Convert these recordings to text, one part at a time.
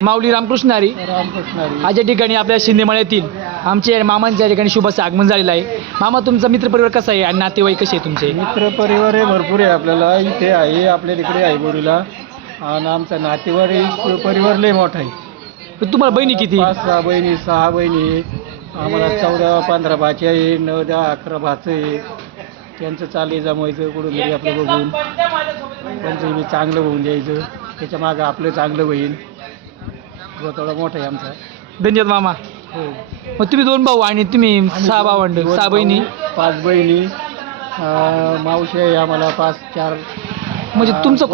माऊली रामकृष्ण हरी. आज या ठिकाणी आपल्या शिंदेमळ्यातील आमचे मामांच्या ठिकाणी शुभ आगमन झालेलं आहे. मामा, तुमचा मित्रपरिवार कसा आहे आणि नातेवाईक कसे आहे तुमचे? मित्रपरिवार हे भरपूर आहे आपल्याला. इथे आहे, आपल्या तिकडे आहे बोरीला. आणि आमचा नातेवाईक परिवार लय मोठा आहे. तुम्हाला बहिणी किती? 5-6 बहिणी, 6 बहिणी. आम्हाला 14-15 भाचे आहे, 9-10-11 भाचं आहे. त्यांचं चाले जमवायचं कुठून तरी आपलं बघून, त्यांचं बी चांगलं होऊन द्यायचं. त्याच्या मागं आपलं चांगलं होईल. थोडा मोठा आहे आमचा. धन्यवाद मामा. हो. मग तुम्ही 2 भाऊ आणि तुम्ही 6 भावंड, 6 बहिणी, 5 बहिणी. मावशी आहे आम्हाला 5-4. म्हणजे तुमचं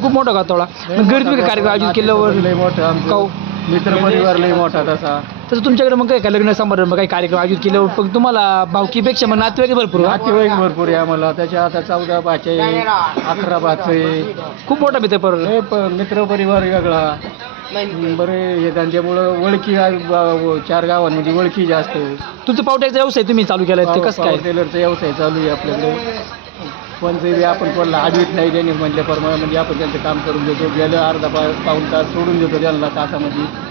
खूप मोठा गातोळा. घरी तुम्ही काय कार्यक्रम आयोजित केल्यावर लय मोठं आमचं मित्रपरिवार लय मोठा तसा. तसं तुमच्याकडे मग काय लग्न समारंभ काही कार्यक्रम आयोजित केल्यावर पण तुम्हाला भावकीपेक्षा मग नातेवाईक भरपूर? नातेवाईक भरपूर आहे आम्हाला. त्याच्या आता 14 भाचे आहे, 11 भाचं आहे. खूप मोठा मित्रपरिवार. मित्रपरिवार वेगळा. बरे हे त्यांच्यामुळं ओळखी 4 गावांमध्ये ओळखी जास्त. तुमचं पावट्याचा व्यवसाय तुम्ही चालू केला ते कसं काय? टेलरचा व्यवसाय चालू आहे आपल्याकडे. कोणतंही आपण कोणाला आडवीत नाही देणे म्हणल्याप्रमाणे म्हणजे आपण त्यांचं काम करून देतो. गेलं अर्धा पाऊण तास सोडून देतो त्यांना तासामध्ये.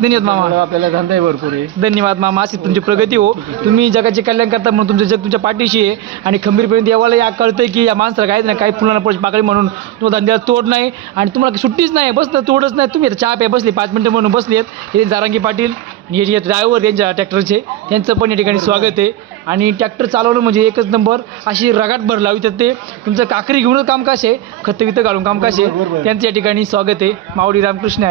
धन्यवाद मामा. आपल्याला धंदाही भरपूर आहे. धन्यवाद मामा. अशी तुमची प्रगती हो. तुम्ही जगाचे कल्याण करता म्हणून तुमचं जग तुमच्या पाठीशी आहे आणि खंबीरपणे देवाला या कळतंय की या माणसाला काहीच नाही, काही फुलांना पाकळी म्हणून तुम्हाला धंद्याला तोड नाही आणि तुम्हाला सुट्टीच नाही, बसणं तोडच नाही. तुम्ही आता चहा प्या बसले 5 मिनिटं म्हणून बसली आहेत. हे जारांगी पाटील हे ड्रायव्हर त्यांच्या ट्रॅक्टरचे, त्यांचं पण या ठिकाणी स्वागत आहे. आणि ट्रॅक्टर चालवणं म्हणजे एकच नंबर. अशी रगाट भर लावी तर ते तुमचं काकरी घेऊनच काम कसे, खतं वितं घालून काम कसे, त्यांचं या ठिकाणी स्वागत आहे. माऊली रामकृष्ण.